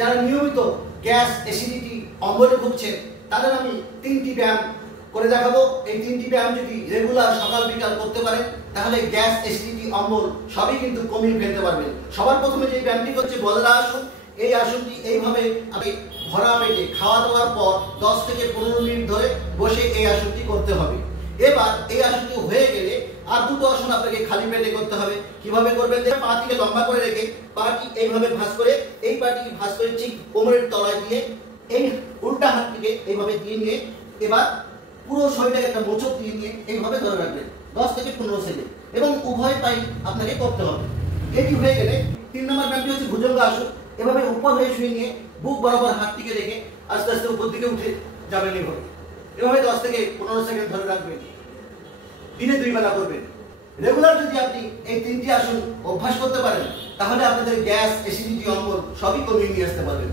যারা নিয়মিত gas, acidity, অম্বলে ভুগছেন তাদের আমি 3টি ব্যায়াম করে দেখাবো। এই 3টি ব্যায়াম যদি রেগুলার সকাল বিকাল করতে পারেন তাহলে গ্যাস, অ্যাসিডিটি, অম্বল সবই কিন্তু কমিয়ে ফেলতে পারবেন। সবার প্রথমে যে ব্যায়ামটি হচ্ছে বদলা আসন। এই আসনটি এইভাবে আপনি ভরা পেটে খাওয়া দাওয়ার পর 10 থেকে 15 মিনিট ধরে বসে এই আসনটি করতে হবে। এবার এই আসনটি হয়ে গেলে আর দুটো আসন আপনাকে খালি পেটে করতে হবে। কিভাবে করবেন? পাটিকে লম্বা করে রেখে পাটি এইভাবে ভাঁজ করে, এই পাটিকে ভাঁজ করে ঠিক কোমরের তলায় দিয়ে এই উল্টা হাতটিকে এইভাবে দিয়ে নিয়ে এবার পুরো শরীরটাকে একটা মোচক দিয়ে নিয়ে এইভাবে ধরে রাখবেন 10 থেকে 15 সেকেন্ড এবং উভয় পাই আপনাকে করতে হবে। এটি হয়ে গেলে 3 নম্বর ব্যায়ামটি হচ্ছে ভুজঙ্গ আসন। এভাবে উপর হয়ে শুয়ে নিয়ে বুক বরাবর হাতটিকে রেখে আস্তে আস্তে উপর দিকে উঠে যাবেন। এভাবে 10 থেকে 15 সেকেন্ড ধরে রাখবেন। দিনে 2 বেলা করবেন। রেগুলার যদি আপনি এই 3টি আসন অভ্যাস করতে পারেন তাহলে আপনাদের গ্যাস, অ্যাসিডিটি, অম্বল সবই কমিয়ে নিয়ে আসতে পারবেন।